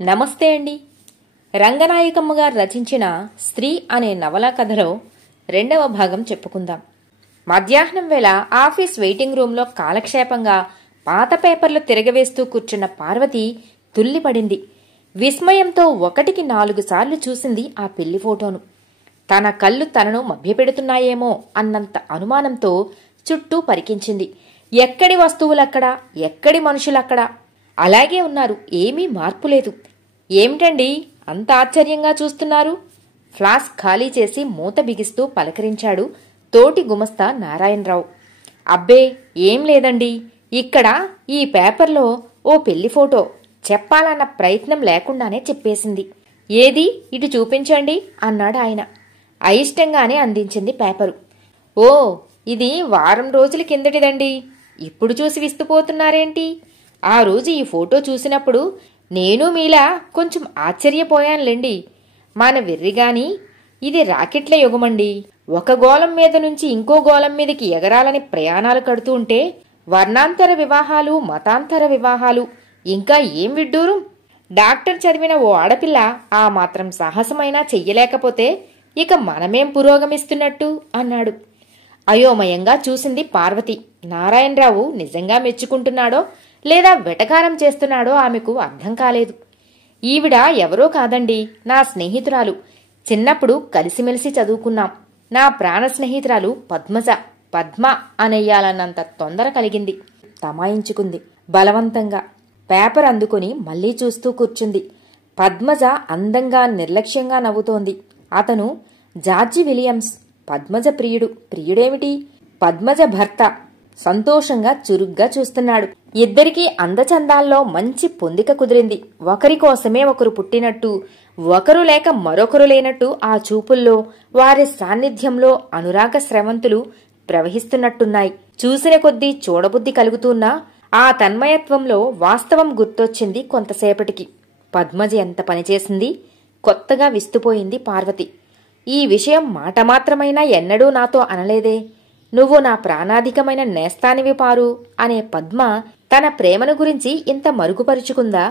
నమస్తే అండి. రంగనాయకమ్మ గారు రచించిన స్త్రీ అనే నవలా కథలో రెండవ భాగం చెప్పుకుందాం. మధ్యాహ్నం వేళ ఆఫీస్ వెయిటింగ్ రూంలో కాలక్షేపంగా పాత పేపర్లు తిరగవేస్తూ కూర్చున్న పార్వతి తుల్లిపడింది. విస్మయంతో 1-4 సార్లు చూసింది ఆ పెళ్లి ఫోటోను. తన కళ్ళు తనను మభ్యపెడుతున్నాయేమో అన్నంత అనుమానంతో చుట్టూ పరికించింది. ఎక్కడి వస్తువులక్కడా, ఎక్కడి మనుషులక్కడా అలాగే ఉన్నారు. ఏమీ మార్పు లేదు. ఏమిటండి అంత ఆశ్చర్యంగా చూస్తున్నారు? ఫ్లాస్క్ ఖాళీ చేసి మూత బిగిస్తూ పలకరించాడు తోటి గుమస్తా నారాయణరావు. అబ్బే ఏం లేదండి, ఇక్కడ ఈ పేపర్లో ఓ పెళ్లి ఫోటో చెప్పాలన్న ప్రయత్నం లేకుండానే చెప్పేసింది. ఏది ఇటు చూపించండి అన్నాడు ఆయన. అయిష్టంగానే అందించింది పేపరు. ఓ, ఇది వారం రోజుల కిందటిదండి. ఇప్పుడు చూసి విస్తుపోతున్నారేంటి? ఆ రోజు ఈ ఫోటో చూసినప్పుడు నేను మీలా కొంచెం ఆశ్చర్యపోయానులేండి. మన వెర్రిగాని ఇది రాకెట్ల యుగమండి. ఒక గోళం మీద నుంచి ఇంకో గోళం మీదకి ఎగరాలని ప్రయాణాలు కడుతూ ఉంటే వర్ణాంతర వివాహాలు, మతాంతర వివాహాలు, ఇంకా ఏం విడ్డూరం. డాక్టర్ చదివిన ఓ ఆడపిల్ల ఆ మాత్రం సాహసమైనా చెయ్యలేకపోతే ఇక మనమేం పురోగమిస్తున్నట్టు అన్నాడు. అయోమయంగా చూసింది పార్వతి. నారాయణరావు నిజంగా మెచ్చుకుంటున్నాడో లేదా వెటకారం చేస్తున్నాడో ఆమెకు అర్థం కాలేదు. ఈవిడ ఎవరో కాదండి, నా స్నేహితురాలు. చిన్నప్పుడు కలిసిమెలిసి చదువుకున్నాం. నా ప్రాణ స్నేహితురాలు పద్మజ. పద్మ అనేయాలన్నంత తొందర కలిగింది. తమాయించుకుంది బలవంతంగా. పేపర్ అందుకుని మళ్లీ చూస్తూ కూర్చుంది. పద్మజ అందంగా నిర్లక్ష్యంగా నవ్వుతోంది. అతను జార్జి విలియమ్స్, పద్మజ ప్రియుడు. ప్రియుడేమిటి, పద్మజ భర్త. సంతోషంగా చురుగ్గా చూస్తున్నాడు. ఇద్దరికీ అందచందాల్లో మంచి పొందిక కుదిరింది. ఒకరి కోసమే ఒకరు పుట్టినట్టు, ఒకరు లేక మరొకరు లేనట్టు ఆ చూపుల్లో, వారి సాన్నిధ్యంలో అనురాగ స్రవంతులు ప్రవహిస్తున్నట్టున్నాయి. చూసిన కొద్దీ చూడబుద్ధి కలుగుతున్నా ఆ తన్మయత్వంలో వాస్తవం గుర్తొచ్చింది కొంతసేపటికి. పద్మజ ఎంత పనిచేసింది. కొత్తగా విస్తుపోయింది పార్వతి. ఈ విషయం మాట మాత్రమైనా ఎన్నడూ నాతో అనలేదే. నువ్వు నా ప్రాణాధికమైన నేస్తానివి పారు అనే పద్మ తన ప్రేమను గురించి ఇంత మరుగుపరుచుకుందా?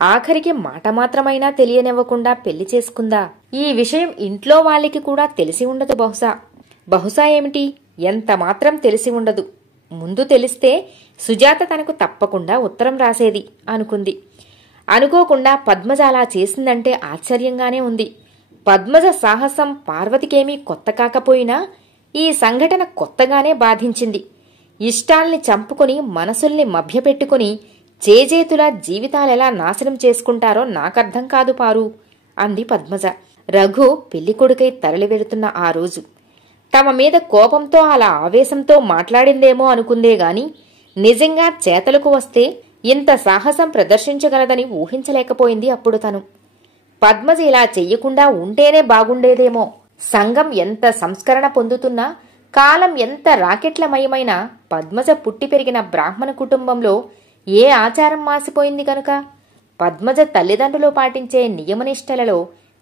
ఆఖరికి మాట మాత్రమైనా తెలియనివ్వకుండా పెళ్లి చేసుకుందా? ఈ విషయం ఇంట్లో వాళ్ళకి కూడా తెలిసి ఉండదు బహుశా. బహుశా ఏమిటి, ఎంత మాత్రం తెలిసి ఉండదు. ముందు తెలిస్తే సుజాత తనకు తప్పకుండా ఉత్తరం రాసేది అనుకుంది. అనుకోకుండా పద్మజ అలా చేసిందంటే ఆశ్చర్యంగానే ఉంది. పద్మజ సాహసం పార్వతికేమీ కొత్త కాకపోయినా ఈ సంఘటన కొత్తగానే బాధించింది. ఇష్టాల్ని చంపుకుని మనసుల్ని మభ్యపెట్టుకుని చేజేతులా జీవితాలెలా నాశనం చేసుకుంటారో నాకర్థం కాదు పారు అంది పద్మజ. రఘు పెళ్లికొడుకై తరలి వెళుతున్న ఆ రోజు తమ మీద కోపంతో అలా ఆవేశంతో మాట్లాడిందేమో అనుకుందే గాని నిజంగా చేతలకు వస్తే ఇంత సాహసం ప్రదర్శించగలదని ఊహించలేకపోయింది అప్పుడు తను. పద్మజ ఇలా చెయ్యకుండా ఉంటేనే బాగుండేదేమో. సంఘం ఎంత సంస్కరణ పొందుతున్నా, కాలం ఎంత రాకెట్లమయమైనా పద్మజ పుట్టి పెరిగిన బ్రాహ్మణ కుటుంబంలో ఏ ఆచారం మాసిపోయింది గనుక, పద్మజ తల్లిదండ్రులు పాటించే నియమనిష్టలలో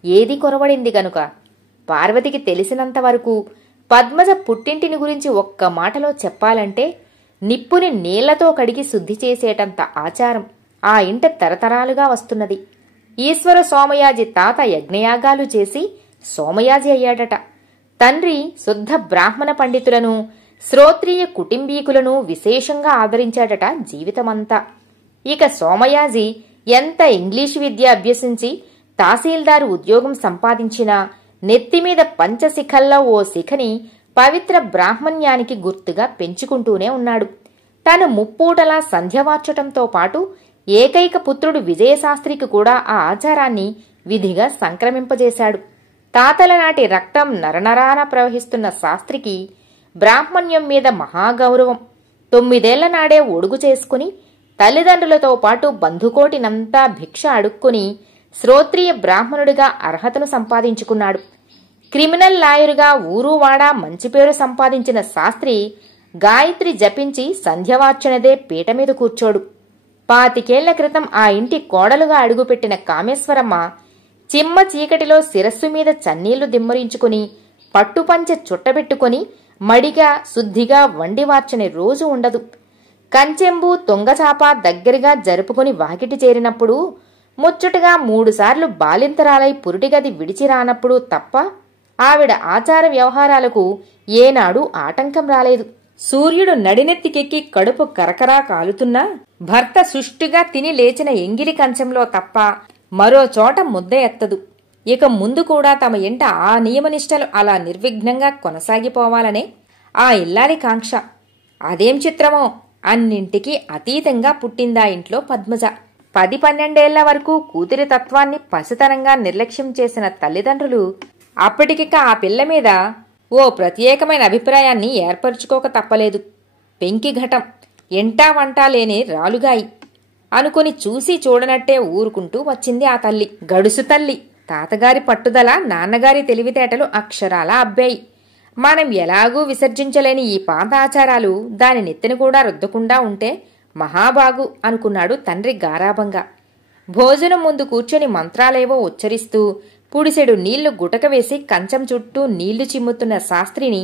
ఏది కొరవడింది గనుక, పార్వతికి తెలిసినంతవరకు పద్మజ పుట్టింటిని గురించి ఒక్క మాటలో చెప్పాలంటే నిప్పుని నీళ్లతో కడిగి శుద్ధి చేసేటంత ఆచారం ఆ ఇంట తరతరాలుగా వస్తున్నది. ఈశ్వర సోమయాజి తాత యజ్ఞయాగాలు చేసి సోమయాజి అయ్యాడట. తండ్రి శుద్ధ బ్రాహ్మణ పండితులను, శ్రోత్రియ కుటుంబీకులను విశేషంగా ఆదరించాడట జీవితమంతా. ఇక సోమయాజి ఎంత ఇంగ్లీషు విద్య అభ్యసించి తహసీల్దారు ఉద్యోగం సంపాదించినా నెత్తిమీద పంచశిఖల్లో ఓ శిఖని పవిత్ర బ్రాహ్మణ్యానికి గుర్తుగా పెంచుకుంటూనే ఉన్నాడు. తను ముప్పూటలా సంధ్యవార్చటంతో పాటు ఏకైక పుత్రుడు విజయశాస్త్రికి కూడా ఆ ఆచారాన్ని విధిగా సంక్రమింపజేశాడు. తాతల నాటి రక్తం నరనరాన ప్రవహిస్తున్న శాస్త్రికి బ్రాహ్మణ్యం మీద మహాగౌరవం. 9 నాడే ఒడుగు చేసుకుని తల్లిదండ్రులతో పాటు బంధుకోటినంతా భిక్ష అడుక్కుని శ్రోత్రియ బ్రాహ్మణుడిగా అర్హతను సంపాదించుకున్నాడు. క్రిమినల్ లాయరుగా ఊరువాడా మంచి పేరు సంపాదించిన శాస్త్రి గాయత్రి జపించి సంధ్యవార్చనదే పీట మీద కూర్చోడు. 25 క్రితం ఆ ఇంటి కోడలుగా అడుగుపెట్టిన కామేశ్వరమ్మ చిమ్మ చీకటిలో శిరస్సు మీద చన్నీళ్లు దిమ్మరించుకుని పట్టుపంచె చుట్టబెట్టుకుని మడిగా శుద్ధిగా వండివార్చని రోజు ఉండదు. కంచెంబు తొంగచాప దగ్గరగా జరుపుకుని వాకిటి చేరినప్పుడు ముచ్చటగా 3 సార్లు బాలింతరాలై పురిటిగది విడిచి రానప్పుడు తప్ప ఆవిడ ఆచార వ్యవహారాలకు ఏనాడు ఆటంకం రాలేదు. సూర్యుడు నడినెత్తికెక్కి కడుపు కరకరా కాలుతున్నా భర్త సుష్టిగా తిని లేచిన ఎంగిలి కంచంలో తప్ప మరో చోట ముద్ద ఎత్తదు. ఇక ముందు కూడా తమ ఇంట ఆ నియమనిష్టలు అలా నిర్విఘ్నంగా కొనసాగిపోవాలనే ఆ ఇల్లాలి కాంక్ష. అదేం చిత్రమో, అన్నింటికీ అతీతంగా పుట్టిందా ఇంట్లో పద్మజ. 10-12 వరకు కూతురి తత్వాన్ని పసితనంగా నిర్లక్ష్యం చేసిన తల్లిదండ్రులు అప్పటికిక ఆ పిల్ల మీద ఓ ప్రత్యేకమైన అభిప్రాయాన్ని ఏర్పరచుకోక తప్పలేదు. పెంకిఘటం, ఎంటా వంటా లేని రాలుగాయి అనుకుని చూసి చూడనట్టే ఊరుకుంటూ వచ్చింది ఆ తల్లి. గడుసు తల్లి. తాతగారి పట్టుదల, నాన్నగారి తెలివితేటలు అక్షరాలా అబ్బాయి. మనం ఎలాగూ విసర్జించలేని ఈ పాత ఆచారాలు దాని నెత్తిన కూడా రుద్దకుండా ఉంటే మహాబాగు అనుకున్నాడు తండ్రి గారాభంగా. భోజనం ముందు కూర్చొని మంత్రాలేవో ఉచ్చరిస్తూ పుడిసెడు నీళ్లు గుటక వేసి కంచం చుట్టూ నీళ్లు చిమ్ముతున్న శాస్త్రిని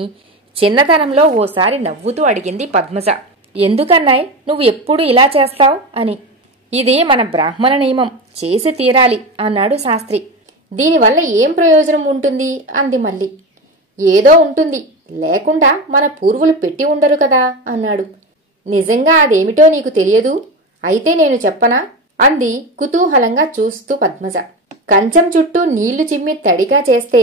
చిన్నతనంలో ఓసారి నవ్వుతూ అడిగింది పద్మజ. ఎందుకన్నాయ్ నువ్వు ఎప్పుడు ఇలా చేస్తావు అని. ఇది మన బ్రాహ్మణ నియమం, చేసి తీరాలి అన్నాడు శాస్త్రి. దీనివల్ల ఏం ప్రయోజనం ఉంటుంది అంది మళ్ళీ. ఏదో ఉంటుంది, లేకుండా మన పూర్వులు పెట్టి ఉండరు కదా అన్నాడు. నిజంగా అదేమిటో నీకు తెలియదు? అయితే నేను చెప్పనా అంది కుతూహలంగా చూస్తూ పద్మజ. కంచం చుట్టూ నీళ్లు చిమ్మి తడిగా చేస్తే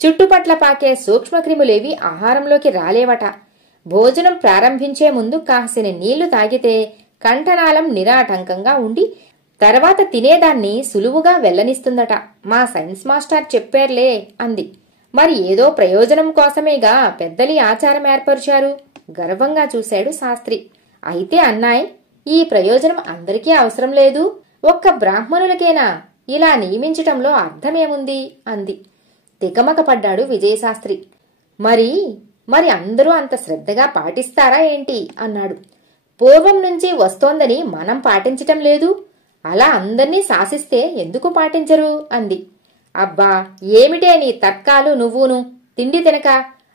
చుట్టుపట్ల పాకే సూక్ష్మక్రిములేవి ఆహారంలోకి రాలేవట. భోజనం ప్రారంభించే ముందు కాసిన నీళ్లు తాగితే కంఠనాళం నిరాటంకంగా ఉండి తర్వాత తినేదాన్ని సులువుగా వెల్లనిస్తుందట. మా సైన్స్ మాస్టర్ చెప్పారులే అంది. మరి ఏదో ప్రయోజనం కోసమేగా పెద్దలి ఆచారం ఏర్పరిచారు. గర్వంగా చూశాడు శాస్త్రి. అయితే అన్నాయ్, ఈ ప్రయోజనం అందరికీ అవసరం లేదు, ఒక్క బ్రాహ్మణులకేనా ఇలా నియమించటంలో అర్థమేముంది అంది. తికమక పడ్డాడు విజయశాస్త్రి. మరి అందరూ అంత శ్రద్ధగా పాటిస్తారా ఏంటి అన్నాడు. పూర్వం నుంచి వస్తోందని మనం పాటించటం లేదు, అలా అందర్నీ శాసిస్తే ఎందుకు పాటించరు అంది. అబ్బా, ఏమిటే నీ తర్కాలు నువ్వును, తిండి తినక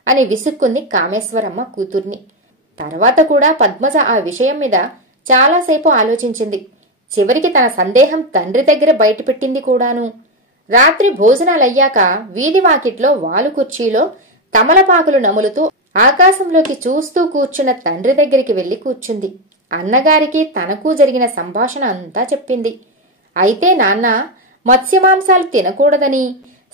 అని విసుక్కుంది కామేశ్వరమ్మ కూతుర్ని. తర్వాత కూడా పద్మజ ఆ విషయం మీద చాలాసేపు ఆలోచించింది. చివరికి తన సందేహం తండ్రి దగ్గర బయటపెట్టింది కూడాను. రాత్రి భోజనాలయ్యాక వీధి వాకిట్లో వాలు కుర్చీలో తమలపాకులు నములుతూ ఆకాశంలోకి చూస్తూ కూర్చున్న తండ్రి దగ్గరికి వెళ్లి కూర్చుంది. అన్నగారికి తనకు జరిగిన సంభాషణ అంతా చెప్పింది. అయితే నాన్న మత్స్యమాంసాలు తినకూడదని,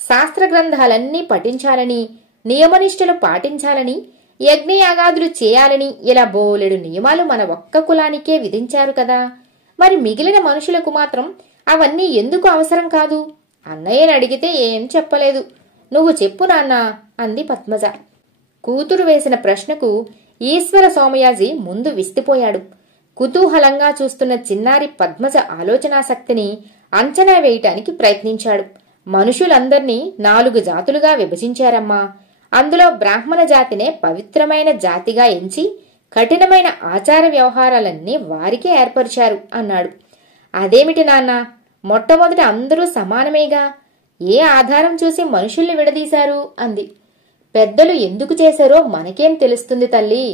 శాస్త్ర గ్రంథాలన్నీ పఠించాలని, నియమనిష్టలు పాటించాలని, యజ్ఞయాగాదులు చేయాలని ఇలా బోలెడు నియమాలు మన ఒక్క కులానికే విధించారు కదా. మరి మిగిలిన మనుషులకు మాత్రం అవన్నీ ఎందుకు అవసరం కాదు? అన్నయ్యని అడిగితే ఏం చెప్పలేదు. నువ్వు చెప్పు నాన్న అంది పద్మజ. కూతురు వేసిన ప్రశ్నకు ఈశ్వర సోమయాజి ముందు విస్తుపోయాడు. కుతూహలంగా చూస్తున్న చిన్నారి పద్మజ ఆలోచనాశక్తిని అంచనా వేయటానికి ప్రయత్నించాడు. మనుషులందర్నీ 4 జాతులుగా విభజించారమ్మా. అందులో బ్రాహ్మణ జాతినే పవిత్రమైన జాతిగా ఎంచి కఠినమైన ఆచార వ్యవహారాలన్నీ వారికే ఏర్పరిచారు అన్నాడు. అదేమిటి నాన్న, మొట్టమొదట అందరూ సమానమేగా, ఏ ఆధారం చూసి మనుషుల్ని విడదీశారు అంది. పెద్దలు ఎందుకు చేశారో మనకేం తెలుస్తుంది తల్లి,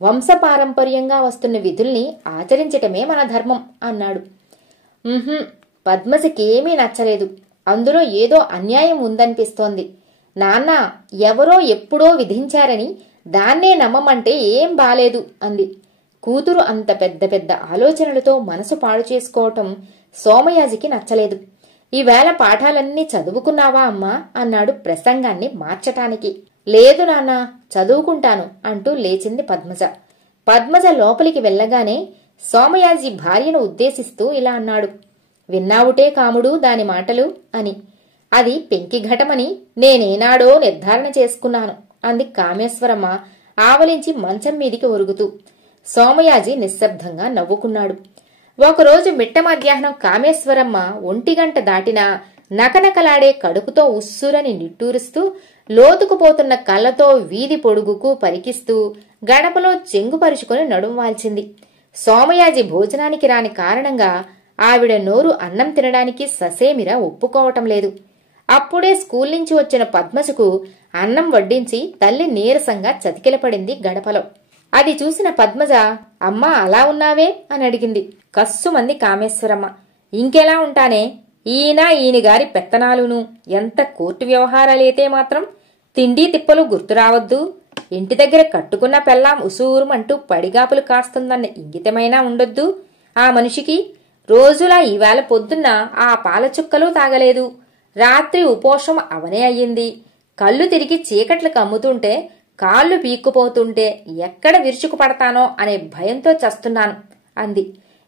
వంశపారంపర్యంగా వస్తున్న విధుల్ని ఆచరించటమే మన ధర్మం అన్నాడు. పద్మజకేమీ నచ్చలేదు. అందులో ఏదో అన్యాయం ఉందనిపిస్తోంది. నాన్న, ఎవరో ఎప్పుడో విధించారని దాన్నే నమ్మమంటే ఏం బాలేదు అంది. కూతురు అంత పెద్ద పెద్ద ఆలోచనలతో మనసు పాడు చేసుకోవటం సోమయాజికి నచ్చలేదు. ఈవేళ పాఠాలన్నీ చదువుకున్నావా అమ్మా అన్నాడు ప్రసంగాన్ని మార్చటానికి. లేదు నాన్న, చదువుకుంటాను అంటూ లేచింది పద్మజ. పద్మజ లోపలికి వెళ్ళగానే సోమయాజి భార్యను ఉద్దేశిస్తూ ఇలా అన్నాడు. విన్నావుటే కాముడు దాని మాటలు అని. అది పెంకిఘటమని నేనేనాడో నిర్ధారణ చేసుకున్నాను అంది కామేశ్వరమ్మ ఆవలించి మంచం మీదికి ఒరుగుతూ. సోమయాజి నిశ్శబ్దంగా నవ్వుకున్నాడు. ఒకరోజు మిట్ట మధ్యాహ్నం కామేశ్వరమ్మ 1 గంట దాటినా నకనకలాడే కడుపుతో ఉస్సురని నిట్టూరుస్తూ లోతుకుపోతున్న కళ్ళతో వీధి పొడుగుకు పరికిస్తూ గడపలో చెంగుపరుచుకుని నడుం వాల్చింది. సోమయాజి భోజనానికి రాని కారణంగా ఆవిడ నోరు అన్నం తినడానికి ససేమిరా ఒప్పుకోవటం లేదు. అప్పుడే స్కూల్ నుంచి వచ్చిన పద్మజకు అన్నం వడ్డించి తల్లి నీరసంగా చతికిలపడింది గడపలో. అది చూసిన పద్మజ, అమ్మా అలా ఉన్నావే అని అడిగింది. కస్సుమంది కామేశ్వరమ్మ. ఇంకెలా ఉంటానే, ఈయన గారి పెత్తనాలును. ఎంత కోర్టు వ్యవహారాలైతే మాత్రం తిండి తిప్పలు గుర్తురావద్దు. ఇంటి దగ్గర కట్టుకున్న పెళ్ళాం ఉసూరుమంటూ పడిగాపులు కాస్తుందన్న ఇంగితమైనా ఉండొద్దు ఆ మనిషికి. రోజులా ఈవేళ పొద్దున్న ఆ పాల చుక్కలు తాగలేదు. రాత్రి ఉపోషం అవనే అయ్యింది. కళ్ళు తిరిగి చీకట్లు కమ్ముతుంటే, కాళ్ళు పీక్కుపోతుంటే ఎక్కడ విరుచుకు పడతానో అనే భయంతో చస్తున్నాను అంది.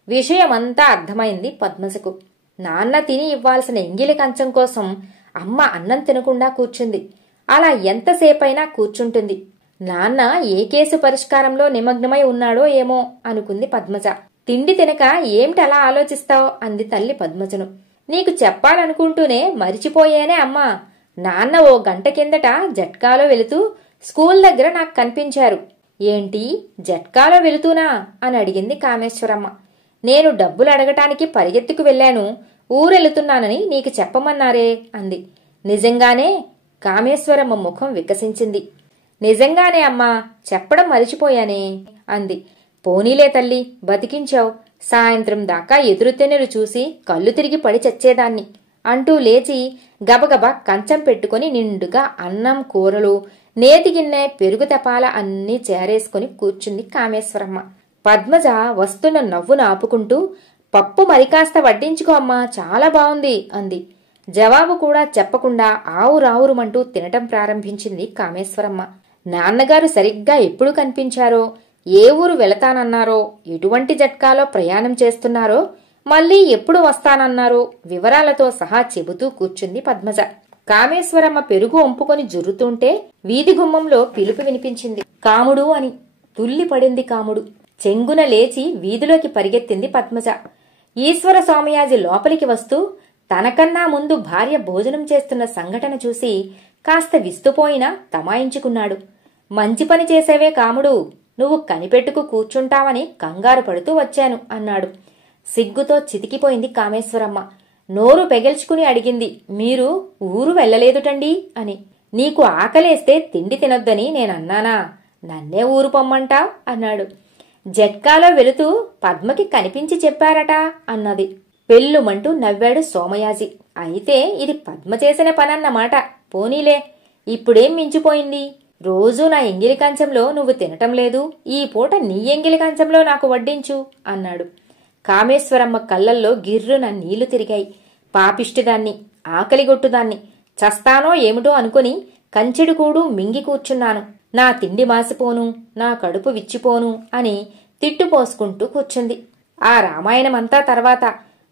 విషయమంతా అర్థమైంది పద్మజకు. నాన్న తిని ఇవ్వాల్సిన ఎంగిలి కంచం కోసం అమ్మ అన్నం తినకుండా కూర్చుంది. అలా ఎంతసేపైనా కూర్చుంటుంది. నాన్న ఏ కేసు పరిష్కారంలో నిమగ్నమై ఉన్నాడో ఏమో అనుకుంది పద్మజ. తిండి తినక ఏమిటలా ఆలోచిస్తావు అంది తల్లి పద్మజను. నీకు చెప్పాలనుకుంటూనే మరిచిపోయేనే అమ్మా. నాన్న ఓ గంట కిందట జట్కాలో వెళుతూ స్కూల్ దగ్గర నాకు కనిపించారు. ఏంటి, జట్కాలో వెళుతూనా అని అడిగింది కామేశ్వరమ్మ. నేను డబ్బులు అడగటానికి పరిగెత్తుకు వెళ్లాను. ఊరెళుతున్నానని నీకు చెప్పమన్నారే అంది. నిజంగానే? కామేశ్వరమ్మ ముఖం వికసించింది. నిజంగానే అమ్మా, చెప్పడం మరిచిపోయానే అంది. పోనీలే తల్లి, బతికించావు. సాయంత్రం దాకా ఎదురుతెన్నులు చూసి కళ్ళు తిరిగి పడి చచ్చేదాన్ని అంటూ లేచి గబగబా కంచం పెట్టుకుని నిండుగా అన్నం, కూరలు, నేతిగిన్నె, పెరుగు తెపాల అన్నీ చేరేసుకుని కూర్చుంది కామేశ్వరమ్మ. పద్మజ వస్తున్న నవ్వును ఆపుకుంటూ, పప్పు మరికాస్త వడ్డించుకో అమ్మా, చాలా బావుంది అంది. జవాబు కూడా చెప్పకుండా ఆవురావురుమంటూ తినటం ప్రారంభించింది కామేశ్వరమ్మ. నాన్నగారు సరిగ్గా ఎప్పుడు కనిపించారో, ఏ ఊరు వెళతానన్నారో, ఎటువంటి జట్కాలో ప్రయాణం చేస్తున్నారో, మళ్లీ ఎప్పుడు వస్తానన్నారో వివరాలతో సహా చెబుతూ కూర్చుంది పద్మజ. కామేశ్వరమ్మ పెరుగు వంపుకొని జుర్రుతుంటే వీధి గుమ్మంలో పిలుపు వినిపించింది. కాముడు అని. తుల్లిపడింది కాముడు. చెంగున లేచి వీధిలోకి పరిగెత్తింది పద్మజ. ఈశ్వర సోమయాజి లోపలికి వస్తూ తనకన్నా ముందు భార్య భోజనం చేస్తున్న సంఘటన చూసి కాస్త విస్తుపోయినా తమాయించుకున్నాడు. మంచి పని చేసేవే కాముడు, నువ్వు కనిపెట్టుకు కూర్చుంటావని కంగారు పడుతూ వచ్చాను అన్నాడు. సిగ్గుతో చితికిపోయింది కామేశ్వరమ్మ. నోరు పెగల్చుకుని అడిగింది, మీరు ఊరు వెళ్లలేదుటండి అని. నీకు ఆకలేస్తే తిండి తినొద్దని నేనన్నానా? నన్నే ఊరు పొమ్మంటావ్ అన్నాడు. జట్కాలో వెళుతూ పద్మకి కనిపించి చెప్పారట అన్నది. పెళ్ళుమంటూ నవ్వాడు సోమయాజి. అయితే ఇది పద్మ చేసిన పనన్నమాట. పోనీలే, ఇప్పుడేం మించిపోయింది? రోజూ నా ఎంగిలి కంచంలో నువ్వు తినటం లేదు, ఈ పూట నీ ఎంగిలి కంచంలో నాకు వడ్డించు అన్నాడు. కామేశ్వరమ్మ కళ్ళల్లో గిర్రున నీళ్లు తిరిగాయి. పాపిష్టిదాన్ని, ఆకలిగొట్టుదాన్ని, చస్తానో ఏమిటో అనుకుని కంచెడు కూడు మింగి కూర్చున్నాను. నా తిండి మాసిపోను, నా కడుపు విచ్చిపోను అని తిట్టుపోసుకుంటూ కూర్చుంది. ఆ రామాయణమంతా తర్వాత,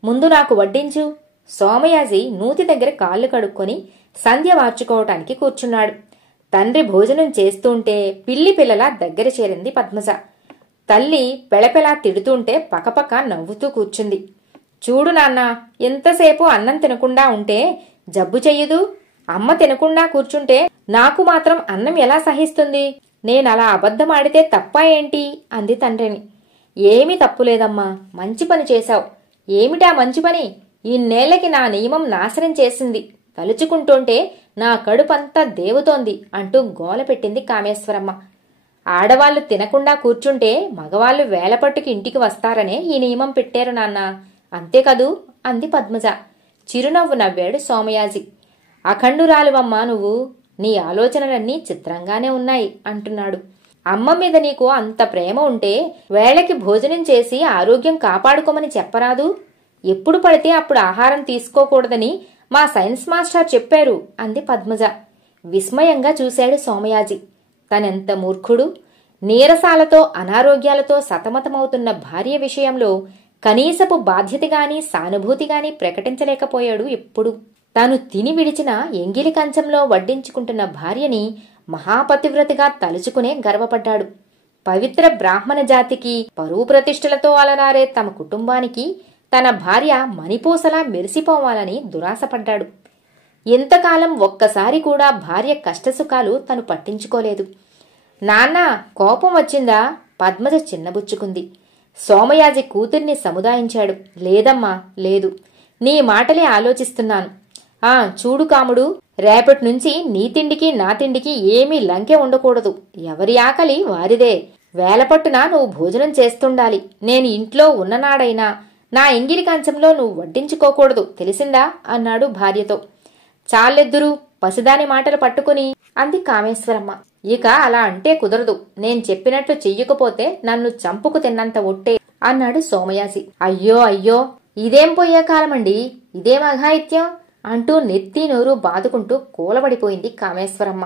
ముందు నాకు వడ్డించు. సోమయాజి నూతి దగ్గర కాళ్ళు కడుక్కొని సంధ్య మార్చుకోవటానికి కూర్చున్నాడు. తండ్రి భోజనం చేస్తుంటే పిల్లి పిల్లలా దగ్గర చేరింది పద్మజ. తల్లి పెళపెలా తిడుతుంటే పకపక నవ్వుతూ కూర్చుంది. చూడు నాన్న, ఎంతసేపు అన్నం తినకుండా ఉంటే జబ్బు చెయ్యదు. అమ్మ తినకుండా కూర్చుంటే నాకు మాత్రం అన్నం ఎలా సహిస్తుంది? నేనలా అబద్ధమాడితే తప్పా ఏంటి అంది తండ్రిని. ఏమీ తప్పులేదమ్మా, మంచి పని చేశావు. ఏమిటా మంచి పని? ఇన్నేళ్లకి నా నియమం నాశనం చేసింది. తలుచుకుంటుంటే నా కడుపంతా దేవుతోంది అంటూ గోల పెట్టింది కామేశ్వరమ్మ. ఆడవాళ్లు తినకుండా కూర్చుంటే మగవాళ్లు వేలపట్టుకి ఇంటికి వస్తారనే ఈ నియమం పెట్టారు నాన్న, అంతేకదూ అంది పద్మజ. చిరునవ్వు నవ్వాడు సోమయాజి. అఖండురాలువమ్మా నువ్వు, నీ ఆలోచనలన్నీ చిత్రంగానే ఉన్నాయి అంటున్నాడు. అమ్మ మీద నీకు అంత ప్రేమ ఉంటే వేళకి భోజనం చేసి ఆరోగ్యం కాపాడుకోమని చెప్పరాదు? ఎప్పుడు పడితే అప్పుడు ఆహారం తీసుకోకూడదని మా సైన్స్ మాస్టర్ చెప్పారు అంది పద్మజ. విస్మయంగా చూశాడు సోమయాజి. తనెంత మూర్ఖుడు! నీరసాలతో అనారోగ్యాలతో సతమతమవుతున్న భార్య విషయంలో కనీసపు బాధ్యతగాని సానుభూతిగాని ప్రకటించలేకపోయాడు ఎప్పుడు. తాను తిని విడిచిన ఎంగిలి కంచంలో వడ్డించుకుంటున్న భార్యని మహాపతివ్రతగా తలుచుకునే గర్వపడ్డాడు. పవిత్ర బ్రాహ్మణ జాతికి పరువు ప్రతిష్టలతో అలరారే తమ కుటుంబానికి తన భార్య మణిపూసలా మెరిసిపోవాలని దురాశపడ్డాడు. ఇంతకాలం ఒక్కసారి కూడా భార్య కష్టసుఖాలు తను పట్టించుకోలేదు. నాన్న, కోపం వచ్చిందా? పద్మజ చిన్నబుచ్చుకుంది. సోమయాజి కూతుర్ని సముదాయించాడు. లేదమ్మా, లేదు. నీ మాటలే ఆలోచిస్తున్నాను. చూడు కాముడు, రేపటినుంచి నీ తిండికి నా తిండికి ఏమీ లంకె ఉండకూడదు. ఎవరి ఆకలి వారిదే. వేలపట్టున నువ్వు భోజనం చేస్తుండాలి. నేను ఇంట్లో ఉన్ననాడైనా నా ఎంగిలి కంచంలో నువ్వు వడ్డించుకోకూడదు, తెలిసిందా అన్నాడు భార్యతో. చాలెద్దురు, పసిదాని మాటలు పట్టుకుని అంది కామేశ్వరమ్మ. ఇక అలా అంటే కుదరదు, నేను చెప్పినట్లు చెయ్యకపోతే నన్ను చంపుకు తిన్నంత ఒట్టే అన్నాడు సోమయాజి. అయ్యో అయ్యో, ఇదేం పోయే కాలమండి, ఇదేం అఘాయిత్యం అంటూ నెత్తి నోరు బాదుకుంటూ కూలబడిపోయింది కామేశ్వరమ్మ.